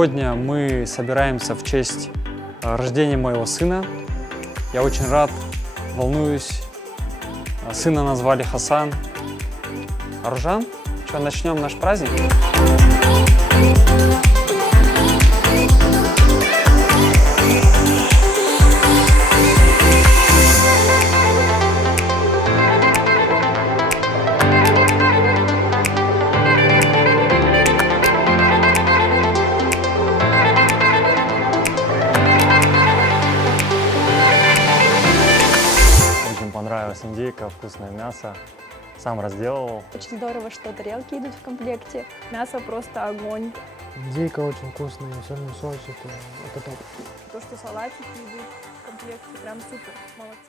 Сегодня мы собираемся в честь рождения моего сына. Я очень рад, волнуюсь. Сына назвали Хасан. Аружан, что, начнем наш праздник? Очень понравилась индейка, вкусное мясо. Сам разделывал. Очень здорово, что тарелки идут в комплекте. Мясо просто огонь. Индейка очень вкусная, соленый соус это топ. То, что салатики идут в комплекте, прям супер. Молодцы.